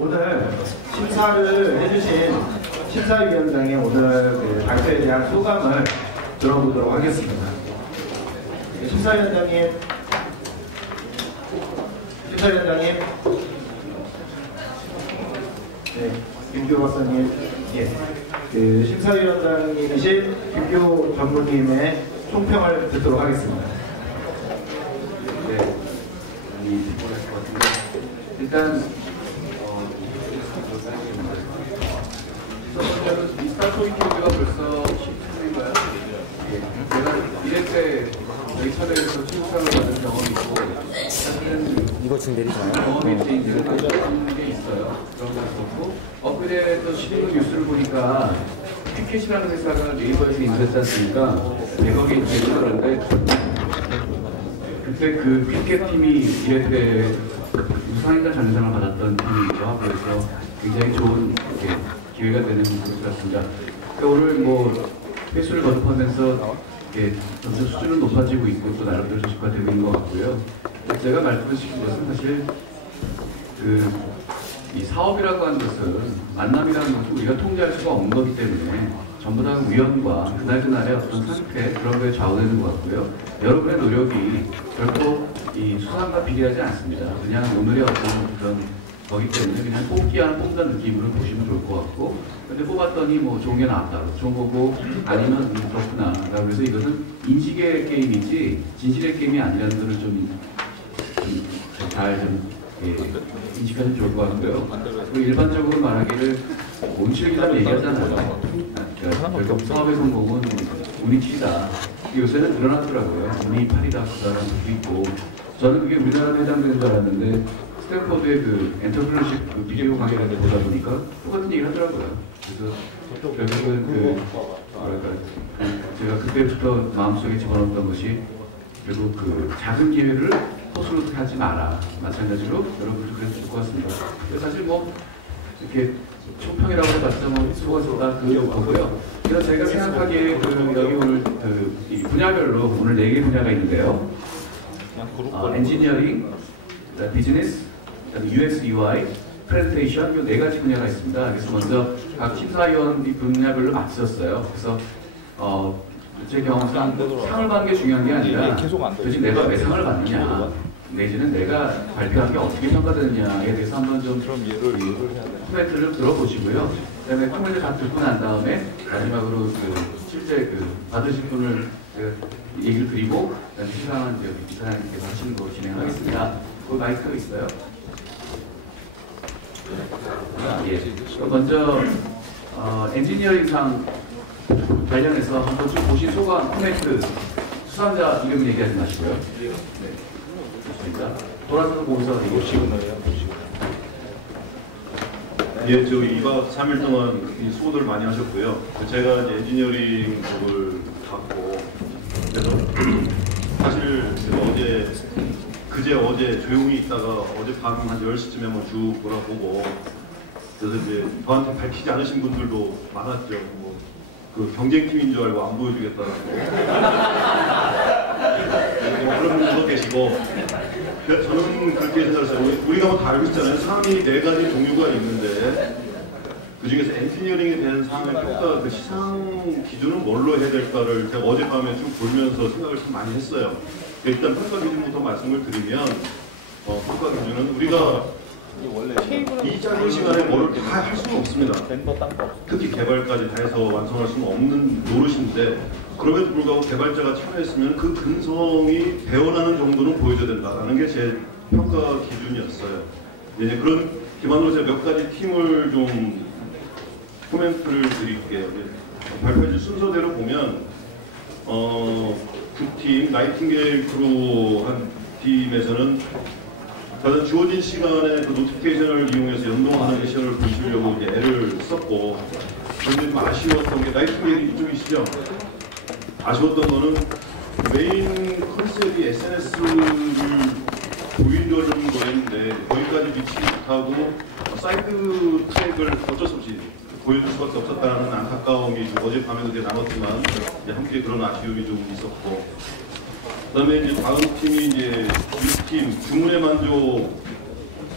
오늘 심사를 해주신 심사위원장의 오늘 그 발표에 대한 소감을 들어보도록 하겠습니다. 심사위원장님, 네, 김규호 박사님, 예, 그 심사위원장님이신 김규호 전무님의 총평을 듣도록 하겠습니다. 네, 많이 듣고 할 것 같은데 일단 첫 번째는 미스터 토이키즈가 벌써 10주인가요? 제가 1회 때 저희 차례에서 출상을 받은 경험이 있고 사실은 이거 지금 내리잖아요. 경험이 제인지는 그런 게 있어요. 그런 거 있었고 엊그제 또 시리즈 뉴스를 보니까 퀴켓이라는 회사가 네이버에서 인수했지 않습니까? 100억이 인수했다 그러는데 그때 그 퀴켓 팀이 1회 때 우상인간 장려상을 받았던 팀이기도 하고 그래서 굉장히 좋은 기회가 되는 것 같습니다. 그러니까 오늘 뭐 회수를 거듭하면서 점점 수준은 높아지고 있고 또 나름대로 조직화 되고 있는 것 같고요. 제가 말씀드린 것은 사실 이 사업이라고 하는 것은 만남이라는 것은 우리가 통제할 수가 없는 거기 때문에 전부 다 우연과 그날그날의 어떤 상태 그런 거에 좌우되는 것 같고요. 여러분의 노력이 결코 이 수상과 비례하지 않습니다. 그냥 오늘의 어떤 그런 거기 때문에 그냥 뽑던 느낌으로 보시면 좋을 것 같고 근데 뽑았더니 뭐 좋은 게 나왔다. 좋은 거고 아니면 그렇구나. 그래서 이것은 인식의 게임이지 진실의 게임이 아니라는 것을 잘 인식하시면 좋을 것 같고요. 그리고 일반적으로 말하기를 온실기라고 얘기하잖아요. 결국 사업의 성공은 운이치다. 요새는 드러났더라고요. 운이 팔이다 그다라는 것도 있고 저는 그게 우리나라에 해당되는 줄 알았는데 스탠포드의 그 엔터프리너십 그 비디오 강의를 보다 보니까 똑같은 얘기를 하더라고요. 그래서 결국은 제가 그때부터 마음속에 집어넣었던 것이 결국 그 작은 기회를 헛수로 하지 마라. 마찬가지로 여러분도 그래도 좋을 것 같습니다. 사실 뭐 이렇게 총평이라고 해봤자 뭐 수고하셨다 그 거고요. 그래서 제가 생각하기에 여기 오늘 이 분야별로 오늘 4개 분야가 있는데요. 엔지니어링, 비즈니스, UX, UI, 프레젠테이션 이 4가지 분야가 있습니다. 그래서 먼저 각 심사위원 분야별로 맞췄어요. 그래서 제 경험상 상을 받는 게 중요한 게 아니라 도대체 내가 왜 상을 받느냐 내지는 내가 발표한 게 어떻게 평가되느냐에 대해서 한번 좀 코멘트를 들어보시고요. 그 다음에 코멘트 다 듣고 난 다음에 마지막으로 실제 받으신 분을 얘기를 드리고 그다음에 시상한 이사장님께서 하시는 거 진행하겠습니다. 그 마이크가 있어요. 예. 먼저 엔지니어링상 관련해서 한번 좀 보신 소감 코멘트 수상자 이름 얘기하지 마시고요. 네. 좋습니다. 돌아서서 보면서 얘기해주시고요. 예, 저 2박 3일 동안 수고들 많이 하셨고요. 제가 이제 엔지니어링 쪽을 갖고 그래서 사실 어제 조용히 있다가 어젯밤 한 10시쯤에 한번 쭉 돌아보고 그래서 이제 저한테 밝히지 않으신 분들도 많았죠. 뭐 그 경쟁팀인 줄 알고 안 보여주겠다라고 그런 분들도 계시고 저는 그렇게 생각했어요. 우리가 뭐 다 알고 있잖아요. 상이 4가지 종류가 있는데 그 중에서 엔지니어링에 대한 상을 평가 그 시상 기준은 뭘로 해야 될까를 제가 어젯밤에 쭉 보면서 생각을 좀 많이 했어요. 일단 평가 기준부터 말씀을 드리면 평가 기준은 우리가 이 짧은 시간에 뭐를 다 할 수는 없습니다. 특히 개발까지 다 해서 완성할 수는 없는 노릇인데 그럼에도 불구하고 개발자가 참여했으면 그 근성이 배어나는 정도는 보여줘야 된다는 게 제 평가 기준이었어요. 이제 그런 기반으로 제가 몇 가지 팀을 좀 코멘트를 드릴게요. 발표지 순서대로 보면 그 팀 나이팅게일 크루 한 팀에서는 저는 주어진 시간에 그 노티피케이션을 이용해서 연동하는 미션을 보시려고 이제 애를 썼고 그런데 좀 아쉬웠던 게 나이팅게일 이쪽이시죠? 아쉬웠던 거는 메인 컨셉이 SNS를 보이려는 거였는데 거기까지 미치지 못하고 사이드 트랙을 어쩔 수 없이 보여줄 수밖에 없었다는 안타까움이 어젯밤에도 이제 남았지만 이제 함께 그런 아쉬움이 좀 있었고 그다음에 이제 다음 팀이 이제 6팀 주문의 만족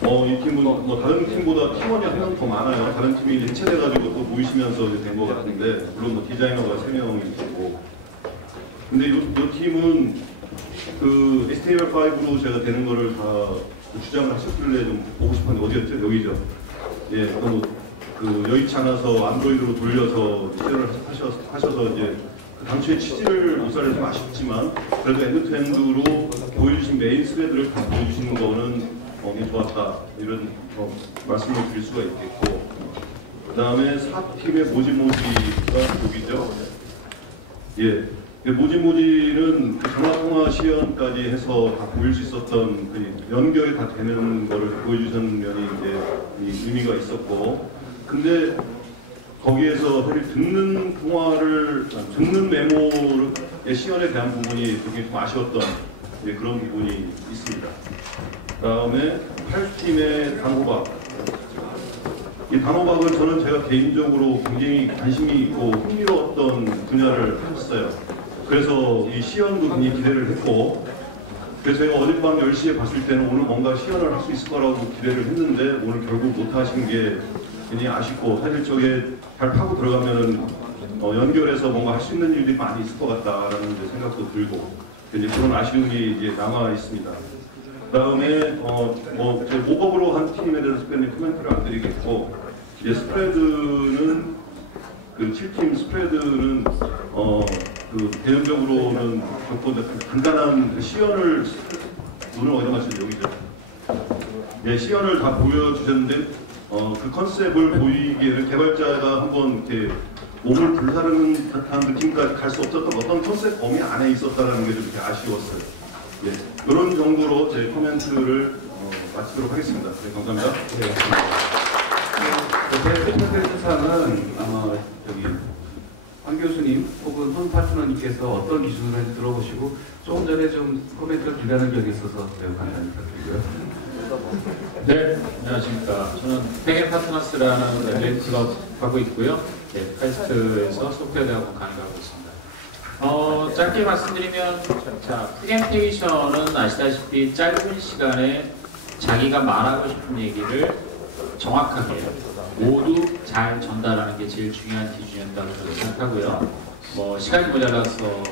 이 팀은 뭐 다른 팀보다 팀원이 한 명 더 많아요. 다른 팀이 이제 해체돼가지고 또 모이시면서 이제 된 것 같은데, 물론 뭐 디자이너가 3명이 있고. 근데 이 팀은 그 HTML5로 제가 되는 거를 다 주장을 하셨길래 좀 보고 싶었는데, 어디였죠? 여기죠. 예, 너무 그 여의치 않아서 안드로이드로 돌려서 시연을 하셔서 이제 그 당초에 취지를 못 살려서 좀 아쉽지만, 그래도 엔드투엔드로 보여주신 메인 스레드를 다 보여주시는 거는 좋았다, 이런 말씀을 드릴 수가 있겠고, 그 다음에 4팀의 모지모지가 여기죠. 예, 모지모지는 그 전화통화 시연까지 해서 다 보일 수 있었던 그 연결이 다 되는 거를 보여주신 면이 이제 의미가 있었고, 근데 거기에서 사실 듣는 메모의 시연에 대한 부분이 되게 좀 아쉬웠던 그런 부분이 있습니다. 그 다음에 8팀의 단호박. 이 단호박은 저는 제가 개인적으로 굉장히 관심이 있고 흥미로웠던 분야를 하셨어요. 그래서 이 시연도 굉장히 기대를 했고, 그래서 제가 어젯밤 10시에 봤을 때는 오늘 뭔가 시연을 할 수 있을 거라고 기대를 했는데, 오늘 결국 못 하신 게 굉장히 아쉽고, 사실 저게 잘 파고 들어가면은 연결해서 뭔가 할 수 있는 일들이 많이 있을 것 같다라는 생각도 들고, 이제 그런 아쉬움이 이제 남아 있습니다. 그다음에 제 모법으로 한 팀에 대해서 특별히 코멘트를 안 드리겠고, 이제 스프레드는 그 7팀 스프레드는 그 개인적으로는 조금 간단한 시연을, 오늘 어디다 마시죠? 여기죠. 예, 시연을 다 보여주셨는데 그 컨셉을 보이기에는 개발자가 한번 이렇게 몸을 불사르는 듯한 느낌까지 갈 수 없었던 어떤 컨셉 범위 안에 있었다는 게 좀 아쉬웠어요. 예, 이런 정도로 제 코멘트를 마치도록 하겠습니다. 네, 감사합니다. 제 콘텐츠상은 아마 여기 황 교수님 혹은 황 파트너님께서 어떤 기준으로 해서 들어보시고 조금 전에 좀 코멘트를 기다린 적이 있어서 매우 간단히 부탁드리고요. 네, 안녕하십니까. 저는 팽앤 파트너스라는 랩 클럽 하고 있고요. 네, 카이스트에서 소프트웨어 대학원 강의하고 있습니다. 짧게 말씀드리면, 자, 프레젠테이션은 아시다시피 짧은 시간에 자기가 말하고 싶은 얘기를 정확하게 모두 잘 전달하는 게 제일 중요한 기준이었다고 저는 생각하고요. 뭐 시간이 모자라서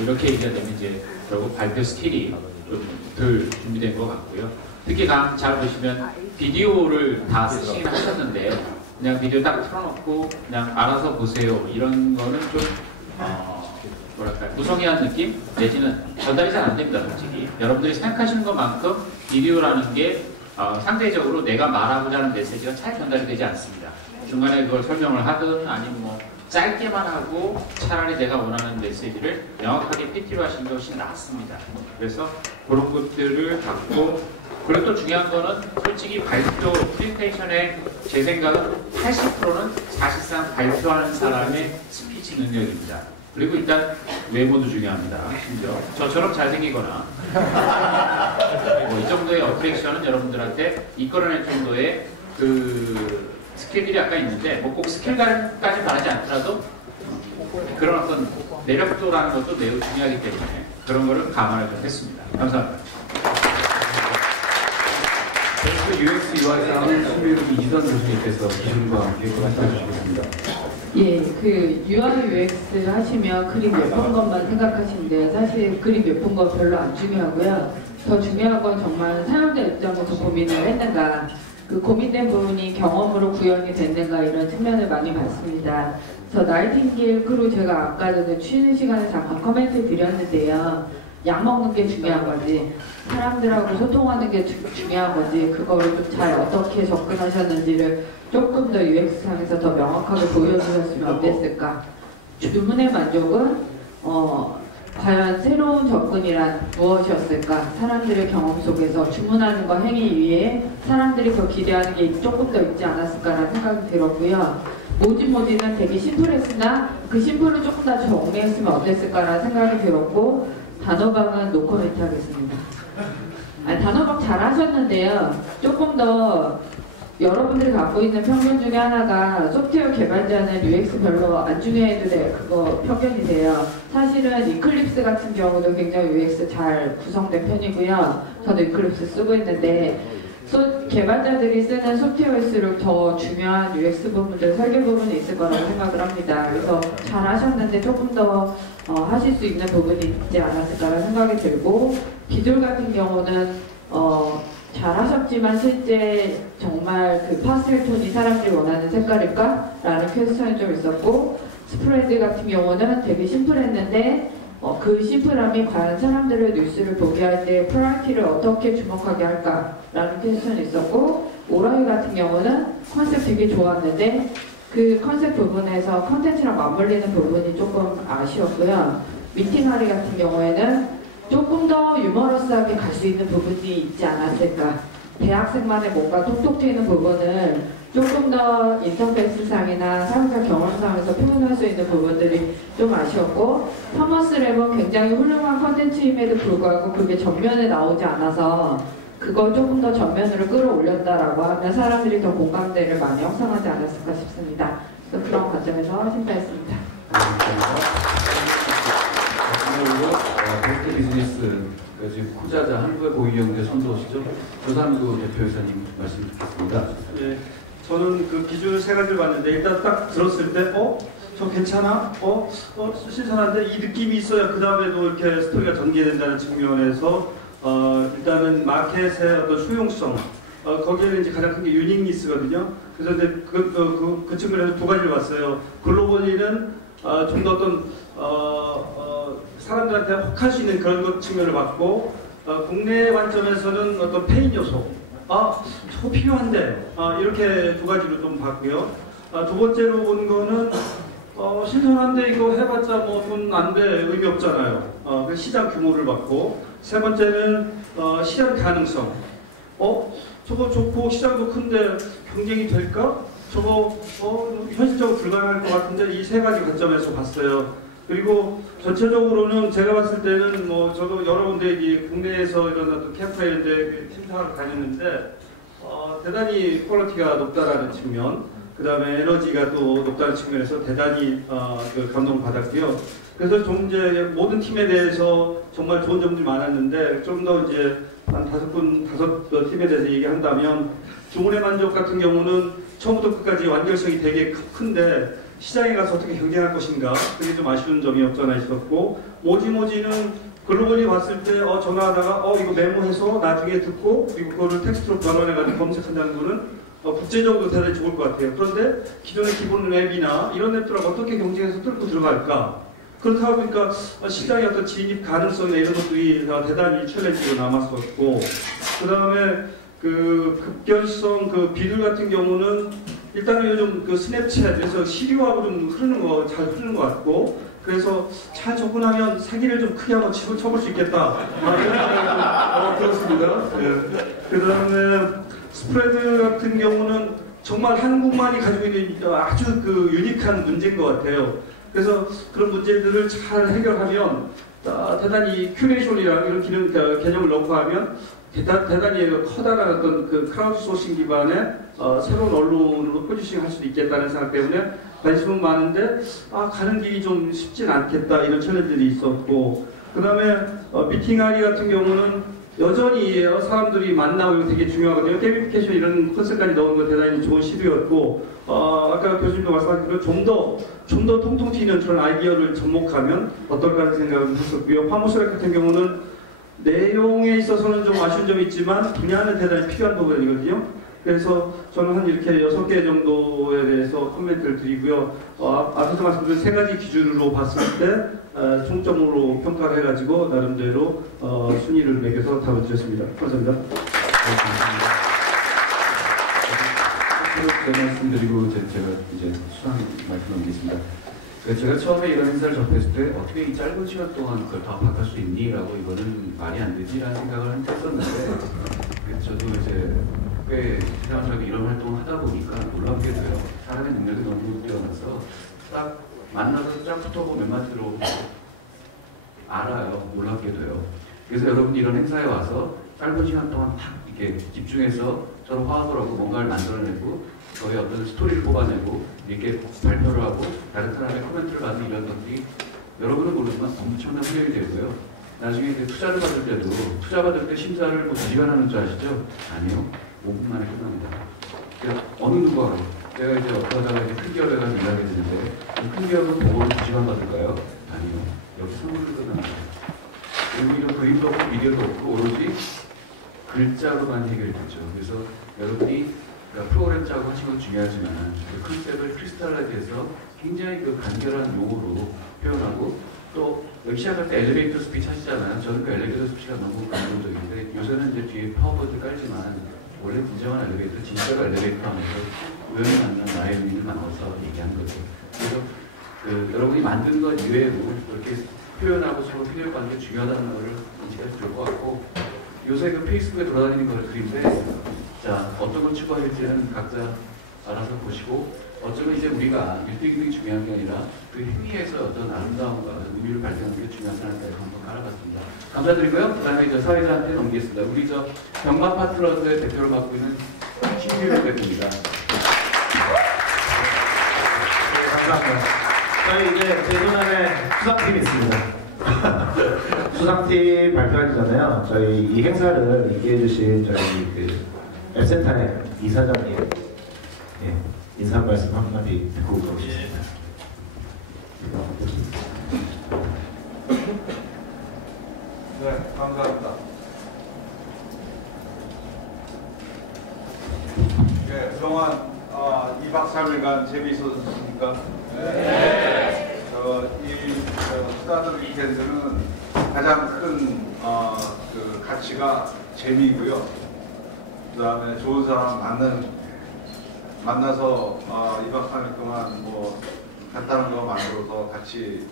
이렇게 얘기가 되면 이제 결국 발표 스킬이 좀 덜 준비된 것 같고요. 특히 잘 보시면 비디오를 다 쓰시긴 하셨는데, 그냥 비디오 딱 틀어놓고 그냥 알아서 보세요, 이런 거는 좀 뭐랄까요, 무성의한 느낌? 내지는 전달이 잘 안 됩니다. 솔직히 여러분들이 생각하시는 것만큼 비디오라는 게 상대적으로 내가 말하고자 하는 메시지가 잘 전달이 되지 않습니다. 중간에 그걸 설명을 하든 아니면 뭐 짧게만 하고 차라리 내가 원하는 메시지를 명확하게 PT로 하시는 게 훨씬 낫습니다. 그래서 그런 것들을 갖고, 그리고 또 중요한 거는 솔직히 발표, 프레젠테이션의 제 생각은 80%는 사실상 발표하는 사람의 스피치 능력입니다. 그리고 일단 외모도 중요합니다. 심지어 저처럼 잘생기거나 이 정도의 어트랙션은 여러분들한테 이끌어낼 정도의 그 스킬들이 아까 있는데, 뭐 꼭 스킬까지 바라지 않더라도 그런 어떤 매력도라는 것도 매우 중요하기 때문에 그런 거를 감안하도록 했습니다. 감사합니다. UX UI상은 신비로운 이지선 교수님께서 기준과 함께 말씀해 주시겠습니다. 예, 그 UI UX를 하시면 그림 예쁜 것만 생각하시는데, 사실 그림 예쁜 거 별로 안 중요하고요. 더 중요한 건 정말 사용자 입장에서 고민을 했는가, 그 고민된 부분이 경험으로 구현이 됐는가, 이런 측면을 많이 봤습니다. 저 나이팅게일 크루 제가 아까 전에 쉬는 시간에 잠깐 코멘트 드렸는데요. 약 먹는 게 중요한 거지, 사람들하고 소통하는 게 중요한 거지, 그거를 좀 잘 어떻게 접근하셨는지를 조금 더 UX상에서 더 명확하게 보여주셨으면 어땠을까. 주문의 만족은 과연 새로운 접근이란 무엇이었을까. 사람들의 경험 속에서 주문하는 거 행위 위에 사람들이 더 기대하는 게 조금 더 있지 않았을까라는 생각이 들었고요. 모지모지는 되게 심플했으나 그 심플을 조금 더 정리했으면 어땠을까라는 생각이 들었고, 단호박은 노코멘트 하겠습니다. 단호박 잘 하셨는데요. 조금 더 여러분들이 갖고 있는 편견 중에 하나가 소프트웨어 개발자는 UX 별로 안 중요해도 돼, 그거 편견이세요. 사실은 이클립스 같은 경우도 굉장히 UX 잘 구성된 편이고요. 저도 이클립스 쓰고 있는데, 개발자들이 쓰는 소프트웨어일수록 더 중요한 UX 부분들, 설계 부분이 있을 거라고 생각을 합니다. 그래서 잘 하셨는데 조금 더 하실 수 있는 부분이 있지 않았을까라는 생각이 들고, 비둘 같은 경우는 잘 하셨지만 실제 정말 그 파스텔 톤이 사람들이 원하는 색깔일까? 라는 퀘스천이 좀 있었고, 스프레드 같은 경우는 되게 심플했는데 그 심플함이 과연 사람들의 뉴스를 보게 할 때 프라이어티를 어떻게 주목하게 할까라는 퀘스천이 있었고, 오라이 같은 경우는 컨셉 되게 좋았는데 그 컨셉 부분에서 컨텐츠랑 맞물리는 부분이 조금 아쉬웠고요. 미팅하리 같은 경우에는 조금 더 유머러스하게 갈 수 있는 부분이 있지 않았을까. 대학생만의 뭔가 톡톡 튀는 부분을 조금 더 인터페이스상이나 사용자 경험상에서 표현할 수 있는 부분들이 좀 아쉬웠고, 터머스 랩은 굉장히 훌륭한 컨텐츠임에도 불구하고 그게 전면에 나오지 않아서 그걸 조금 더 전면으로 끌어올렸다라고 하면 사람들이 더 공감대를 많이 형성하지 않았을까 싶습니다. 그래서 그런 관점에서 심사했습니다. 베스트 비즈니스 지금 후자자 한국의 고위경제 선도시죠. 조삼구 대표이사님 말씀 듣겠습니다. 예, 저는 그 기준 세 가지를 봤는데 일단 딱 들었을 때 저 괜찮아? 신선한데 이 느낌이 있어야 그 다음에도 이렇게 스토리가 전개된다는 측면에서 일단은 마켓의 어떤 수용성 거기에는 이제 가장 큰 게 유니크니스거든요. 그래서 이제 그 측면에서 두 가지를 봤어요. 글로벌리는 좀 더 어떤 사람들한테 혹할 수 있는 그런 것 측면을 봤고, 국내 관점에서는 어떤 페인 요소, 저거 필요한데 이렇게 두 가지로 좀 봤고요. 두 번째로 본 거는 신선한데 이거 해봤자 뭐 돈 안 돼, 의미 없잖아요. 그 시장 규모를 봤고, 세 번째는 시장 가능성. 저거 좋고 시장도 큰데 경쟁이 될까? 저거 현실적으로 불가능할 것 같은데 이 세 가지 관점에서 봤어요. 그리고 전체적으로는 제가 봤을 때는 뭐 저도 여러 군데 국내에서 이런 어떤 캠프나 이런 데 심사를 다녔는데 대단히 퀄리티가 높다라는 측면, 그 다음에 에너지가 또 높다는 측면에서 대단히 그 감동을 받았고요. 그래서 좀 이제 모든 팀에 대해서 정말 좋은 점들이 많았는데 좀 더 이제 한 다섯 팀에 대해서 얘기한다면, 주문의 만족 같은 경우는 처음부터 끝까지 완결성이 되게 큰데 시장에 가서 어떻게 경쟁할 것인가, 그게 좀 아쉬운 점이 없잖아 있었고, 모지모지는 글로벌리 봤을 때 전화하다가 이거 메모해서 나중에 듣고 그리고 그거를 텍스트로 변환해가지고 검색한다는 거는 국제적으로 대단히 좋을 것 같아요. 그런데 기존의 기본 앱이나 이런 앱들하고 어떻게 경쟁해서 뚫고 들어갈까? 그렇다 보니까 시장의 어떤 진입 가능성이나 이런 것들이 대단히 챌린지로 남았었고, 그 다음에 그 급결성 그 비둘 같은 경우는 일단은 요즘 그 스냅챗에서 시리하고 좀 잘 흐르는 것 같고, 그래서 잘 접근하면 사기를 좀 크게 한번 쳐볼 수 있겠다. 이런 들었습니다. 그 다음에 스프레드 같은 경우는 정말 한국만이 가지고 있는 아주 그 유니크한 문제인 것 같아요. 그래서 그런 문제들을 잘 해결하면 대단히 큐레이션이랑 이런 개념을 넣고 하면 대단히 커다란 어떤 그 크라우드 소싱 기반의 새로운 언론으로 포지싱 할 수도 있겠다는 생각 때문에 관심은 많은데 가는 길이 좀 쉽진 않겠다, 이런 챌린지들이 있었고, 그 다음에 미팅하리 같은 경우는 여전히 사람들이 만나고 되게 중요하거든요. 게이미피케이션 이런 컨셉까지 넣은 거 대단히 좋은 시도였고, 아까 교수님도 말씀하신 대로 좀 더 통통 튀는 그런 아이디어를 접목하면 어떨까 하는 생각을 했었고요. 파모스렉 같은 경우는 내용에 있어서는 좀 아쉬운 점이 있지만 분야는 대단히 필요한 부분이거든요. 그래서 저는 한 이렇게 6개 정도에 대해서 코멘트를 드리고요. 앞에서 말씀드린 세 가지 기준으로 봤을 때 총점으로 평가를 해가지고 나름대로 순위를 매겨서 답을 드렸습니다. 감사합니다. 제가 말씀드리고 제가 이제 수상 말씀 남기겠습니다. 제가 처음에 이런 행사를 접했을 때 어떻게 이 짧은 시간 동안 그걸 다 파악할 수 있니? 라고 이거는 말이 안 되지라는 생각을 한때 했었는데, 저도 이제 꽤 세상에서 이런 활동을 하다 보니까 놀랍게도요. 사람의 능력이 너무 뛰어나서 딱 만나서 쫙 붙어보고 몇 마디 들어보고 알아요. 놀랍게도요. 그래서 여러분 이런 행사에 와서 짧은 시간 동안 딱 이렇게 집중해서 서로 화합을 하고 뭔가를 만들어내고 저의 어떤 스토리를 뽑아내고 이렇게 발표를 하고 다른 사람의 코멘트를 받는 이런 것들이 여러분은 모르지만 엄청난 훈련이 되고요. 나중에 이제 투자를 받을 때도 투자 받을 때 심사를 뭐 2시간 하는 줄 아시죠? 아니요. 5분 만에 끝납니다. 그러니까 어느 누가 내가 이제 어쩌다가 이제 큰 기업에 가서 일하게 되는데 큰 기업은 보고를 2시간 받을까요? 아니요. 여기 3분을 끝납니다. 그리고 이런 그림도 없고 미디어도 없고 오로지 글자로만 해결이 되죠. 그래서 여러분이 그러니까 프로그램 짜고 하시는 건 중요하지만 그 컨셉을 크리스탈라이즈해서 굉장히 그 간결한 용어로 표현하고 또 여기 시작할 때 엘리베이터 스피치 하시잖아요. 저는 그 엘리베이터 스피치가 너무 감동적인데 요새는 이제 뒤에 파워포인트 깔지만 원래 진정한 엘리베이터, 진짜로 엘리베이터 하면서 우연히 만난 나의 의미를 나눠서 얘기한 거죠. 그래서 그 여러분이 만든 것 이외에도 이렇게 표현하고 서로 필요에 관계 중요하다는 것을 인식하시면 좋을 것 같고 요새 그 페이스북에 돌아다니는 걸 그린데 자 어떤 걸 추구할지는 각자 알아서 보시고 어쩌면 이제 우리가 1등이 중요한 게 아니라 그 행위에서 어떤 아름다움과 의미를 발견하는 게 중요하지 않을까 해서 한번 깔아봤습니다. 감사드리고요. 그 다음에 저 사회자한테 넘기겠습니다. 우리 저 병마 파트너즈의 대표를 맡고 있는 신규 대표입니다. 네, 감사합니다. 저희 이제 제 손안에 수상팀이 있습니다. 수상팀 발표하기 전에요. 저희 이 행사를 인계해 주신 저희 그 앱센터의 이사장님 예, 인사 말씀 한마디 듣고 가보겠습니다. 네, 감사합니다. 네, 그동안 2박 3일간 재미있었습니까? 네. 이 스타드 위켄드는 가장 큰 그 가치가 재미이고요. 그 다음에 좋은 사람 만나서 2박 3일 동안 뭐 간단한 거 만들어서 같이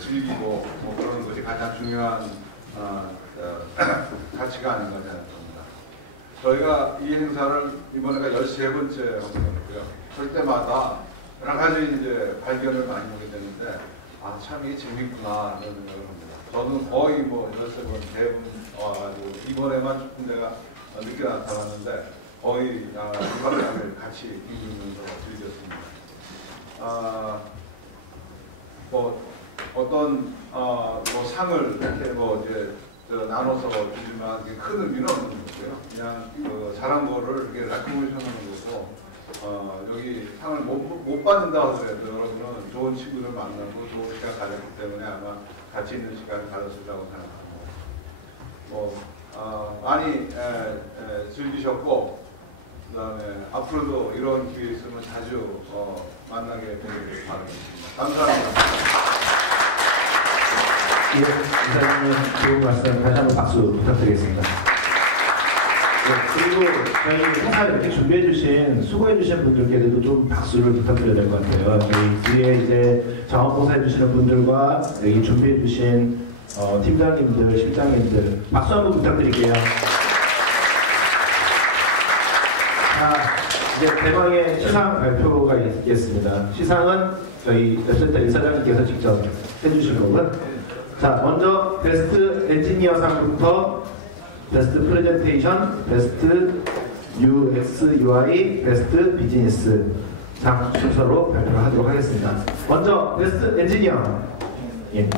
즐기고 뭐 그런 것이 가장 중요한 가치가 아닌가 생각합니다. 저희가 이 행사를 이번에가 13번째 하고 있고요. 그럴 때마다 여러 가지 이제 발견을 많이 하게 되는데 참 이게 재밌구나 이런 생각을 합니다. 저는 거의 뭐 13번 대부분 이번에만 조금 내가 늦게 나타났는데 거의 2박 3일 같이 있으면서 즐겼습니다. 뭐 어떤 뭐 상을 이렇게 뭐 이제 나눠서 주지만 큰 의미는 없는 거고요. 그냥 그 잘한 거를 이렇게 레코멘션 하는 거고 여기 상을 못 받는다 하더라도 여러분은 좋은 친구들 만나고 좋은 시간 가졌기 때문에 아마 같이 있는 시간을 가졌으리라고 생각합니다. 뭐 많이 즐기셨고 그 다음에 앞으로도 이런 기회 있으면 자주 만나게 되기를 바라겠습니다. 감사합니다. 예, 이사장님 좋은 말씀 다시 한번 박수 부탁드리겠습니다. 네, 그리고 저희 행사를 이렇게 준비해주신 수고해주신 분들께도 좀 박수를 부탁드려야 될 것 같아요. 저희 뒤에 이제 자원봉사해주시는 분들과 여기 준비해주신 팀장님들, 실장님들 박수 한번 부탁드릴게요. 자, 이제 대망의 시상 발표가 있겠습니다. 시상은 저희 웹센터 이사장님께서 직접 해주실 거고요. 자, 먼저 베스트 엔지니어상부터 베스트 프레젠테이션, 베스트 UX, UI, 베스트 비즈니스 상 순서로 발표하도록 하겠습니다. 먼저 베스트 엔지니어. 예.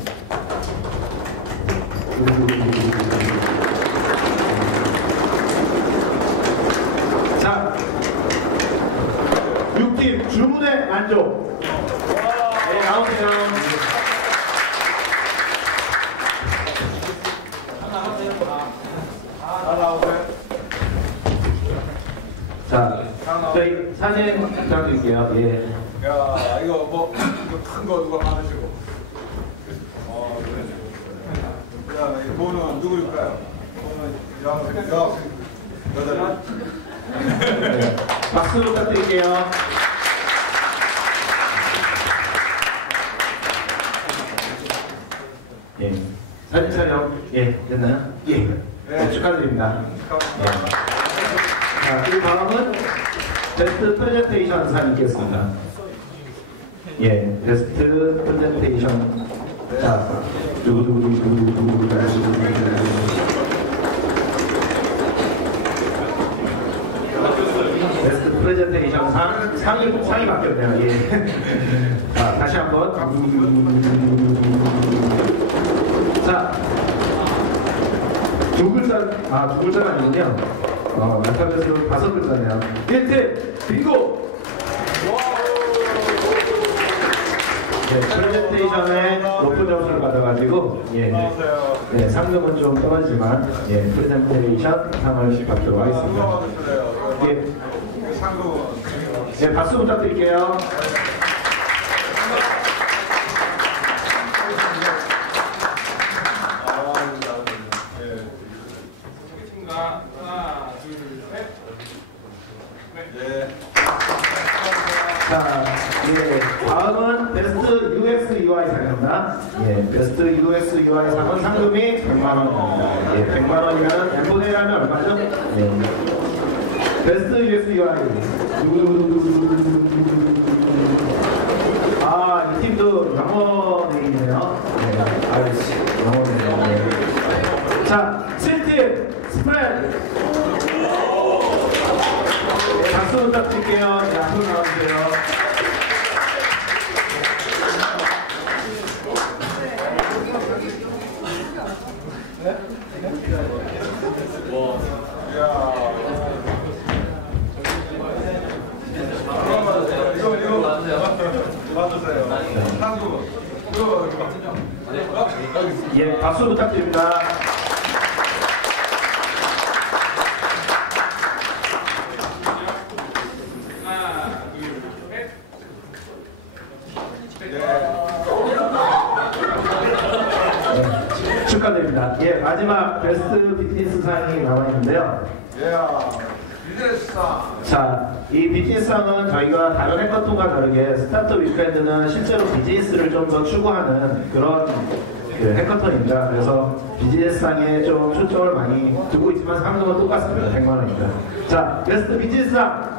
자, 6팀 주문의 만족. 네, 나오세요. 자, 저희 사진 부탁드릴게요. 예. 야, 이거 뭐 큰 거 누가 받으시고. 그래. 자, 이 돈은 누구일까요? 돈은 여자분. 네, 박수 부탁드릴게요. 예. 사진 촬영, 예, 됐나요? 예. 네, 축하드립니다. 예. 자, 그 다음은 베스트 프레젠테이션 상 있겠습니다. 예, 베스트 프레젠테이션. 자, 베스트 프레젠테이션 상이 바뀌었네요. 예. 자, 다시 한번. 자, 두 글자가 아니군요. 알파벳으로 5글자네요. 1팀 빙고! 네, 프레젠테이션에 높은 점수를 받아가지고 네, 상금은 좀 떨어지지만 프레젠테이션 상을 받도록 하겠습니다. 네, 박수 부탁드릴게요. 자, 다음은 베스트 UX UI 상입니다. 베스트 UX UI 상은 상금이 100만원입니다. 100만원이면 엠포데이라면 얼마죠? 베스트 UX UI. 이 팀도 영어 내기네요. 영어 내기. 자, 7팀 스프레드. 박수 부탁드릴게요. 자, 앞으로 나와주세요. 예, 박수 부탁드립니다. 축하드립니다. 마지막 베스트 비즈니스 상이 나와 있는데요. 자, 이 비즈니스상은 저희가 다른 해커톤과 다르게 스타트업 위크엔드는 실제로 비즈니스를 좀 더 추구하는 그런 해커톤입니다. 그래서 비즈니스상에 좀 초점을 많이 두고 있지만 상금은 똑같습니다. 100만원입니다. 자, 베스트 비즈니스상!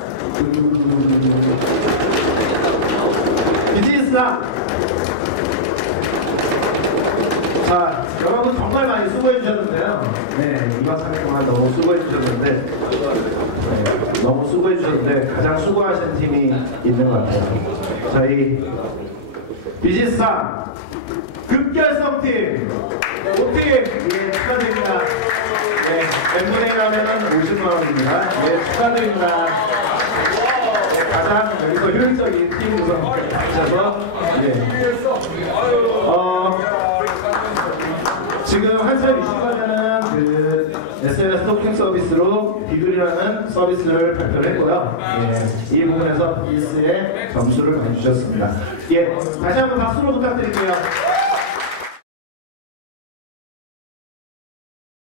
비즈니스상! 자, 여러분 정말 많이 수고해 주셨는데요. 2박 3일 동안 너무 수고해 주셨는데, 너무 수고해 주셨는데, 가장 수고하신 팀이 있는 것 같아요. 저희 비즈니스상 급결성팀 5팀 축하드립니다. 엠분에 가면은 50만원입니다. 축하드립니다. 가장 여기서 효율적인 팀 구성 주셔서 지금 한살 이슈가면은 그 SNS 토킹 서비스로 비글이라는 서비스를 발표를 했고요. 이 부분에서 비즈니스에 점수를 많이 주셨습니다. 다시 한번 박수로 부탁드릴게요.